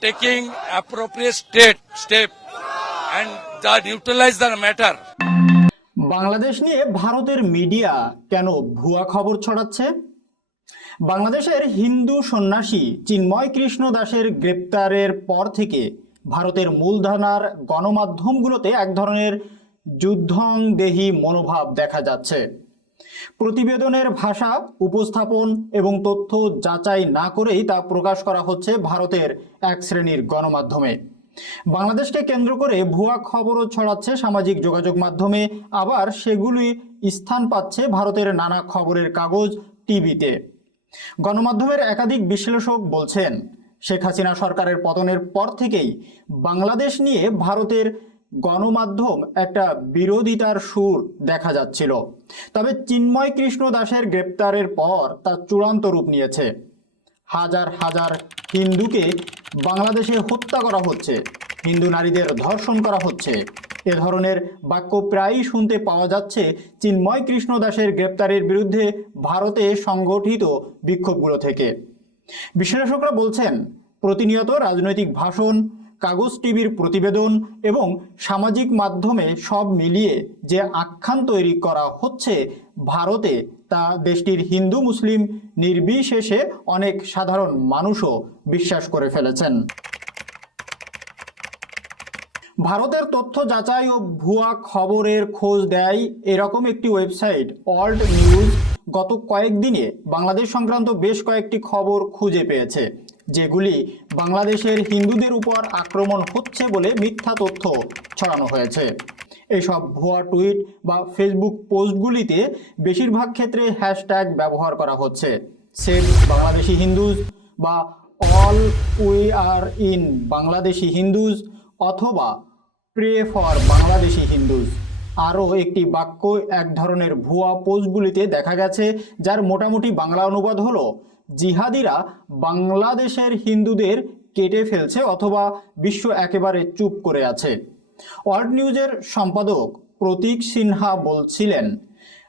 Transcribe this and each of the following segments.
taking appropriate state, step and the neutralize the matter. Bangladesh নিয়ে ভারতের media কেন ভুয়া খবর ছড়াচ্ছে বাংলাদেশের হিন্দু সন্ন্যাসী চিন্ময় কৃষ্ণ দাসের গ্রেপ্তারের পর থেকে ভারতের মূলধানার গণমাধ্যমগুলোতে এক ধরনের যুদ্ধং দেহি মনোভাব দেখা যাচ্ছে প্রতিবেদনের ভাষা, উপস্থাপন এবং তথ্য যাচাই না করেই তা প্রকাশ করা হচ্ছে ভারতের এক শ্রেণির গণমাধ্যমে। বাংলাদেশকে কেন্দ্র করে ভুয়া খবরও ছড়াচ্ছে সামাজিক যোগাযোগ মাধ্যমে, আবার সেগুলি স্থান পাচ্ছে ভারতের নানা খবরের কাগজ, টিভিতে। গণমাধ্যমের একাধিক বিশ্লেষক বলছেন, শেখ হাসিনা সরকারের পতনের পর থেকেই বাংলাদেশ নিয়ে ভারতের গণমাধ্যম একটা বিরোধিতার সুর দেখা যাচ্ছিল। তবে চিন্ময় কৃষ্ণ দাসের গ্রেপ্তারের পর তা চূড়ান্ত রূপ নিয়েছে। হাজার হাজার হিন্দুকে বাংলাদেশে হত্যা করা হচ্ছে, হিন্দু নারীদের ধর্ষণ করা হচ্ছে। এ ধরনের বাক্য প্রায়ই শুনতে পাওয়া যাচ্ছে চিন্ময় কৃষ্ণ দাসের গ্রেপ্তারের বিরুদ্ধে ভারতে সংগঠিত বিক্ষোভগুলো থেকে। বিশ্লেষকরা বলছেন, প্রতিনিয়ত রাজনৈতিক ভাষণ কাগজ টিভির প্রতিবেদন এবং সামাজিক মাধ্যমে সব মিলিয়ে যে আখ্যান তৈরি করা হচ্ছে ভারতে, তা দেশটির হিন্দু, মুসলিম নির্বিশেষে অনেক সাধারণ মানুষও বিশ্বাস করে ফেলেছেন। ভারতের তথ্য যাচাই ও ভুয়া খবরের খোঁজ দেয় এরকম একটি ওয়েবসাইট অল্ট নিউজ, গত কয়েকদিনে বাংলাদেশ সংক্রান্ত বেশ কয়েকটি খবর খুঁজে পেয়েছে। যেগুলি বাংলাদেশের হিন্দুদের উপর আক্রমণ হচ্ছে বলে মিথ্যা তথ্য ছড়ানো হয়েছে। এইসব ভুয়া টুইট বা ফেসবুক পোস্টগুলিতে বেশিরভাগ ক্ষেত্রে হ্যাশট্যাগ ব্যবহার করা হচ্ছে। সেভ বাংলাদেশি হিন্দুজ বা all we are in Bangladeshi Hindus অথবা প্রে ফর বাংলাদেশি হিন্দুজ আরও একটি বাক্য এক ধরনের ভুয়া পোস্টগুলিতে দেখা গেছে, যার মোটামুটি বাংলা অনুবাদ হলো জিহাদিরা বাংলাদেশের হিন্দুদের কেটে ফেলছে অথবা বিশ্ব একেবারে চুপ করে আছে। ওয়ার্ল্ড নিউজের সম্পাদক প্রতীক সিনহা বলছিলেন,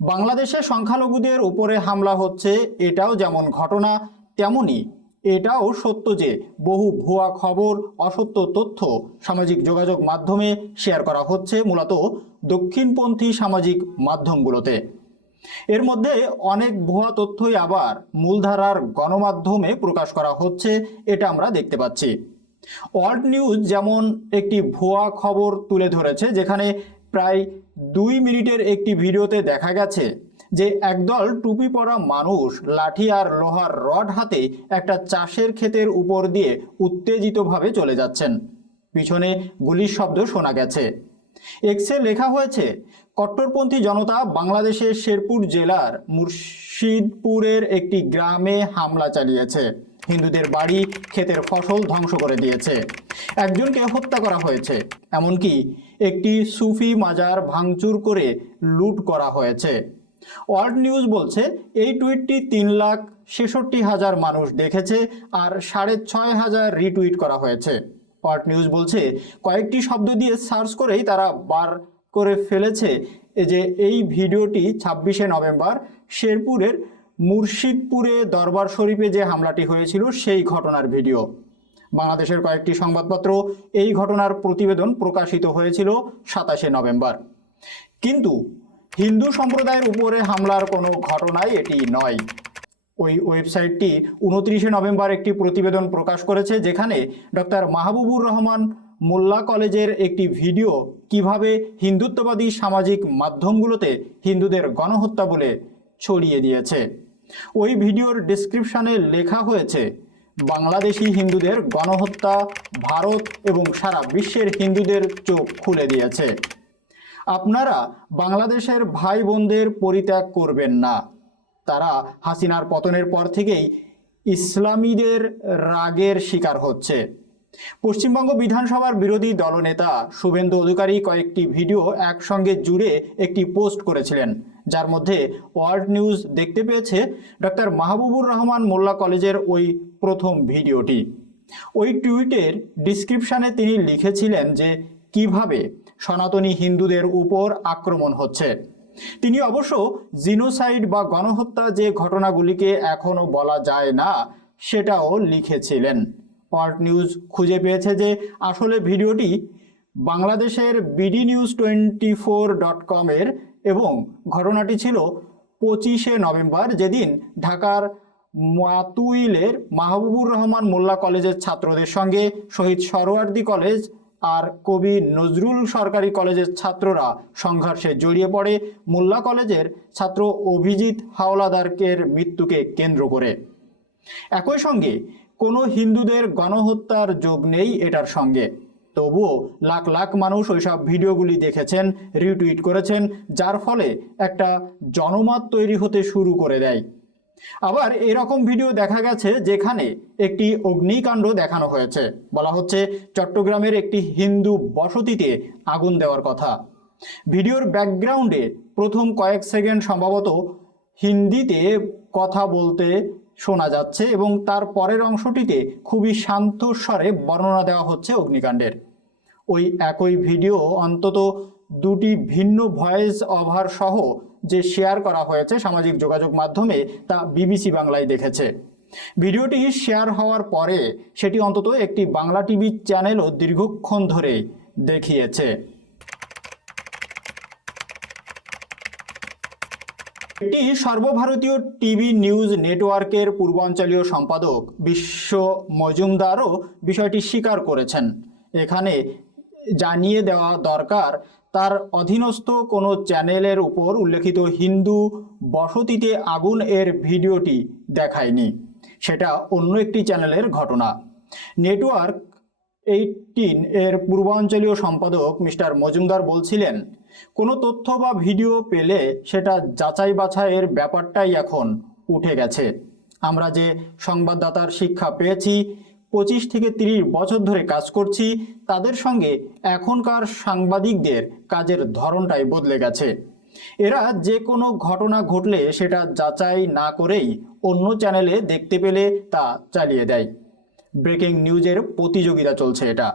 বাংলাদেশে সংখ্যালঘুদের উপরে হামলা হচ্ছে, এটাও যেমন ঘটনা, তেমনি এটাও সত্য যে বহু ভুয়া খবর, অসত্য তথ্য সামাজিক যোগাযোগ মাধ্যমে শেয়ার করা হচ্ছে, মূলত দক্ষিণপন্থী সামাজিক মাধ্যমগুলোতে। এর মধ্যে অনেক ভুয়া তথ্যই আবার মূলধারার গণমাধ্যমে প্রকাশ করা হচ্ছে, এটা আমরা দেখতে পাচ্ছি। ওয়ার্ল্ড নিউজ যেমন একটি ভুয়া খবর তুলে ধরেছে, যেখানে প্রায় দুই মিনিটের একটি ভিডিওতে দেখা গেছে যে একদল টুপি পরা মানুষ লাঠি আর লোহার রড হাতে একটা চাষের ক্ষেতের উপর দিয়ে উত্তেজিতভাবে চলে যাচ্ছেন। পিছনে গুলির শব্দ শোনা গেছে। এক্সে লেখা হয়েছে, কট্টরপন্থী জনতা বাংলাদেশের শেরপুর জেলার মুর্শিদপুরের একটি গ্রামে হামলা চালিয়েছে। হিন্দুদের বাড়ি, ক্ষেতের ফসল ধ্বংস করে দিয়েছে। একজনকে হত্যা করা হয়েছে, এমনকি একটি সুফি মাজার ভাঙচুর করে লুট করা হয়েছে। ওয়ার্ল্ড নিউজ বলছে, এই টুইটটি তিন লাখ ছেষট্টি হাজার মানুষ দেখেছে আর সাড়ে ছয় হাজার রিটুইট করা হয়েছে। ওয়ার্ল্ড নিউজ বলছে, কয়েকটি শব্দ দিয়ে সার্চ করেই তারা বার করে ফেলেছে যে এই ভিডিওটি ছাব্বিশে নভেম্বর শেরপুরের মুর্শিদপুরে দরবার শরীফে যে হামলাটি হয়েছিল সেই ঘটনার ভিডিও। বাংলাদেশের কয়েকটি সংবাদপত্র এই ঘটনার প্রতিবেদন প্রকাশিত হয়েছিল সাতাশে নভেম্বর। কিন্তু হিন্দু সম্প্রদায়ের উপরে হামলার কোনো ঘটনাই এটি নয়। ওই ওয়েবসাইটটি উনত্রিশে নভেম্বর একটি প্রতিবেদন প্রকাশ করেছে, যেখানে ডক্টর মাহবুবুর রহমান মোল্লা কলেজের একটি ভিডিও কীভাবে হিন্দুত্ববাদী সামাজিক মাধ্যমগুলোতে হিন্দুদের গণহত্যা বলে ছড়িয়ে দিয়েছে। ওই ভিডিওর ডিসক্রিপশনে লেখা হয়েছে, বাংলাদেশি হিন্দুদের গণহত্যা ভারত এবং সারা বিশ্বের হিন্দুদের চোখ খুলে দিয়েছে। আপনারা বাংলাদেশের ভাই বোনদের পরিত্যাগ করবেন না। তারা হাসিনার পতনের পর থেকেই ইসলামীদের রাগের শিকার হচ্ছে। পশ্চিমবঙ্গ বিধানসভার বিরোধী দলনেতা শুভেন্দু অধিকারী কয়েকটি ভিডিও একসঙ্গে জুড়ে একটি পোস্ট করেছিলেন, যার মধ্যে ওয়ার্ল্ড নিউজ দেখতে পেয়েছে ডক্টর মাহবুবুর রহমান মোল্লা কলেজের ওই প্রথম ভিডিওটি। ওই টুইটের ডিসক্রিপশানে তিনি লিখেছিলেন যে, কীভাবে সনাতনী হিন্দুদের উপর আক্রমণ হচ্ছে? তিনি অবশ্য জিনোসাইড বা গণহত্যা যে ঘটনাগুলিকে এখনও বলা যায় না, সেটাও লিখেছিলেন। অল্ট নিউজ খুঁজে পেয়েছে যে আসলে ভিডিওটি বাংলাদেশের BD news twenty four dot কমের এবং ঘটনাটি ছিল পঁচিশে নভেম্বর যেদিন ঢাকার মাতুইলের মাহবুবুর রহমান মোল্লা কলেজের ছাত্রদের সঙ্গে শহীদ সরোয়ার্দী কলেজ আর কবি নজরুল সরকারি কলেজের ছাত্ররা সংঘর্ষে জড়িয়ে পড়ে মোল্লা কলেজের ছাত্র অভিজিৎ হাওলাদারকের মৃত্যুকে কেন্দ্র করে। একই সঙ্গে কোনো হিন্দুদের গণহত্যার যোগ নেই এটার সঙ্গে। তবুও লাখ লাখ মানুষ ওইসব ভিডিওগুলি দেখেছেন, রিটুইট করেছেন, যার ফলে একটা জনমত তৈরি হতে শুরু করে দেয়। আবার এরকম ভিডিও দেখা গেছে যেখানে একটি অগ্নিকাণ্ড দেখানো হয়েছে। বলা হচ্ছে চট্টগ্রামের একটি হিন্দু বসতিতে আগুন দেওয়ার কথা। ভিডিওর ব্যাকগ্রাউন্ডে প্রথম কয়েক সেকেন্ড সম্ভবত হিন্দিতে কথা বলতে শোনা যাচ্ছে এবং তার পরের অংশটিতে খুবই শান্ত স্বরে বর্ণনা দেওয়া হচ্ছে অগ্নিকাণ্ডের। ওই একই ভিডিও অন্তত দুটি ভিন্ন ভয়েস ওভার সহ যে শেয়ার করা হয়েছে সামাজিক যোগাযোগ মাধ্যমে তা বিবিসি বাংলায় দেখেছে। ভিডিওটি শেয়ার হওয়ার পরে সেটি অন্তত একটি বাংলা টিভি চ্যানেলও দীর্ঘক্ষণ ধরে দেখিয়েছে। এটি সর্বভারতীয় টিভি নিউজ নেটওয়ার্কের পূর্বাঞ্চলীয় সম্পাদক বিশ্ব মজুমদারও বিষয়টি স্বীকার করেছেন। এখানে জানিয়ে দেওয়া দরকার তার অধীনস্থ কোনো চ্যানেলের উপর উল্লেখিত হিন্দু বসতিতে আগুন এর ভিডিওটি দেখায়নি। সেটা অন্য একটি চ্যানেলের ঘটনা। নেটওয়ার্ক এইটিন এর পূর্বাঞ্চলীয় সম্পাদক মিস্টার মজুমদার বলছিলেন, কোনো তথ্য বা ভিডিও পেলে সেটা যাচাই বাছাইয়ের ব্যাপারটাই এখন উঠে গেছে। আমরা যে সংবাদদাতার শিক্ষা পেয়েছি পঁচিশ থেকে তিরিশ বছর ধরে কাজ করছি, তাদের সঙ্গে এখনকার সাংবাদিকদের কাজের ধরনটাই বদলে গেছে। এরা যে কোনো ঘটনা ঘটলে সেটা যাচাই না করেই অন্য চ্যানেলে দেখতে পেলে তা চালিয়ে দেয়। ব্রেকিং নিউজের প্রতিযোগিতা চলছে এটা।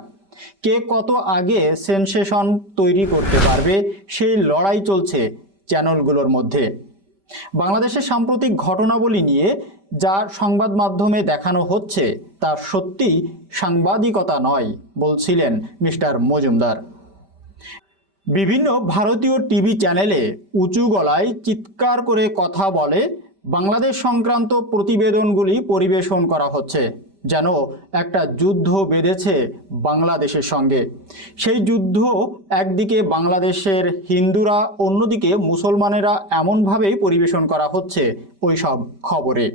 কে কত আগে সেনসেশন তৈরি করতে পারবে, সেই লড়াই চলছে চ্যানেলগুলোর মধ্যে। বাংলাদেশের সাম্প্রতিক ঘটনাবলী নিয়ে যা সংবাদ মাধ্যমে দেখানো হচ্ছে, তা সত্যি সাংবাদিকতা নয়, বলছিলেন মিস্টার মজুমদার। বিভিন্ন ভারতীয় টিভি চ্যানেলে উঁচু গলায় চিৎকার করে কথা বলে, বাংলাদেশ সংক্রান্ত প্রতিবেদনগুলি পরিবেশন করা হচ্ছে, যেন একটা যুদ্ধ বেঁধেছে বাংলাদেশের সঙ্গে। সেই যুদ্ধ একদিকে বাংলাদেশের হিন্দুরা, অন্যদিকে মুসলমানেরা এমনভাবেই পরিবেশন করা হচ্ছে ওই সব খবরে।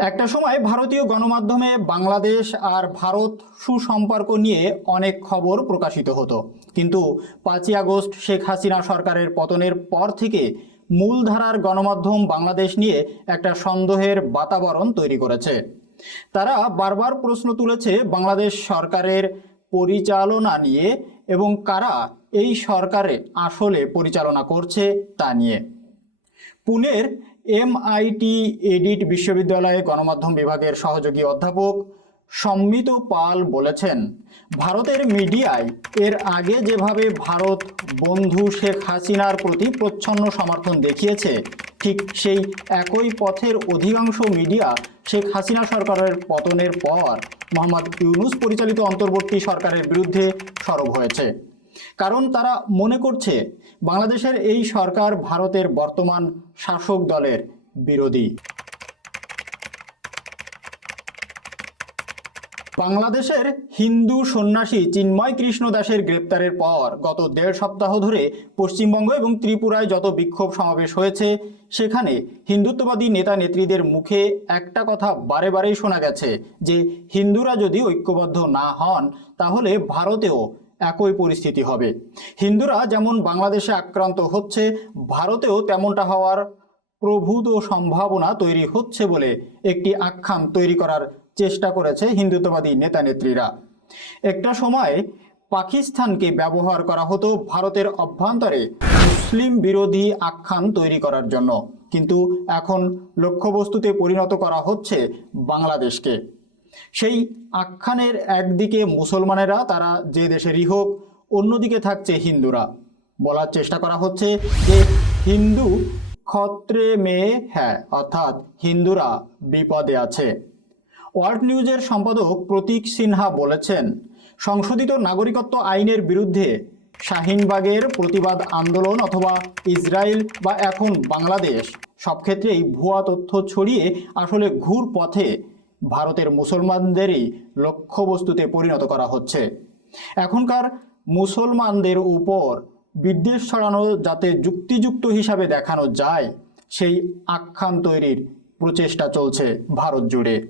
একটা সময় ভারতীয় গণমাধ্যমে বাংলাদেশ আর ভারত সুসম্পর্ক নিয়ে অনেক খবর প্রকাশিত হতো। কিন্তু পাঁচই আগস্ট শেখ হাসিনা সরকারের পতনের পর থেকে মূলধারার গণমাধ্যম বাংলাদেশ নিয়ে একটা সন্দেহের বাতাবরণ তৈরি করেছে। তারা বারবার প্রশ্ন তুলেছে বাংলাদেশ সরকারের পরিচালনা নিয়ে এবং কারা এই সরকারে আসলে পরিচালনা করছে তা নিয়ে। পুনের এমআইটি এডিট বিশ্ববিদ্যালয়ে গণমাধ্যম বিভাগের সহযোগী অধ্যাপক সম্মিত পাল বলেছেন ভারতের মিডিয়ায় এর আগে যেভাবে ভারত বন্ধু শেখ হাসিনার প্রতি প্রচ্ছন্ন সমর্থন দেখিয়েছে ঠিক সেই একই পথের অধিকাংশ মিডিয়া শেখ হাসিনা সরকারের পতনের পর মোহাম্মদ ইউনুস পরিচালিত অন্তর্বর্তী সরকারের বিরুদ্ধে সরব হয়েছে কারণ তারা মনে করছে বাংলাদেশের এই সরকার ভারতের বর্তমান শাসক দলের বিরোধী। বাংলাদেশের হিন্দু সন্ন্যাসী চিন্ময় কৃষ্ণ দাসের গ্রেপ্তারের পর গত দেড় সপ্তাহ ধরে পশ্চিমবঙ্গ এবং ত্রিপুরায় যত বিক্ষোভ সমাবেশ হয়েছে, সেখানে হিন্দুত্ববাদী নেতা নেত্রীদের মুখে একটা কথা বারে বারেই শোনা গেছে যে, হিন্দুরা যদি ঐক্যবদ্ধ না হন, তাহলে ভারতেও একই পরিস্থিতি হবে। হিন্দুরা যেমন বাংলাদেশে আক্রান্ত হচ্ছে, ভারতেও তেমনটা হওয়ার প্রভূত সম্ভাবনা তৈরি হচ্ছে বলে একটি আখ্যান তৈরি করার চেষ্টা করেছে হিন্দুত্ববাদী নেতা নেত্রীরা একটা সময় পাকিস্তানকে ব্যবহার করা হতো ভারতের অভ্যন্তরে মুসলিম বিরোধী আখ্যান তৈরি করার জন্য। কিন্তু এখন লক্ষ্যবস্তুতে পরিণত করা হচ্ছে বাংলাদেশকে। সেই আখ্যানের একদিকে মুসলমানেরা, তারা যে দেশেরই হোক, অন্যদিকে থাকছে হিন্দুরা। বলার চেষ্টা করা হচ্ছে যে হিন্দু খত্রে মেয়ে হ্যাঁ অর্থাৎ হিন্দুরা বিপদে আছে। ওয়ার্ল্ড নিউজের সম্পাদক প্রতীক সিনহা বলেছেন, সংশোধিত নাগরিকত্ব আইনের বিরুদ্ধে শাহিনবাগের প্রতিবাদ আন্দোলন অথবা ইসরায়েল বা এখন বাংলাদেশ, সব ক্ষেত্রেই ভুয়া তথ্য ছড়িয়ে আসলে ঘুর পথে ভারতের মুসলমানদেরই লক্ষ্যবস্তুতে পরিণত করা হচ্ছে। এখনকার মুসলমানদের উপর বিদ্বেষ ছড়ানো যাতে যুক্তিযুক্ত হিসাবে দেখানো যায়, সেই আখ্যান তৈরির প্রচেষ্টা চলছে ভারত জুড়ে।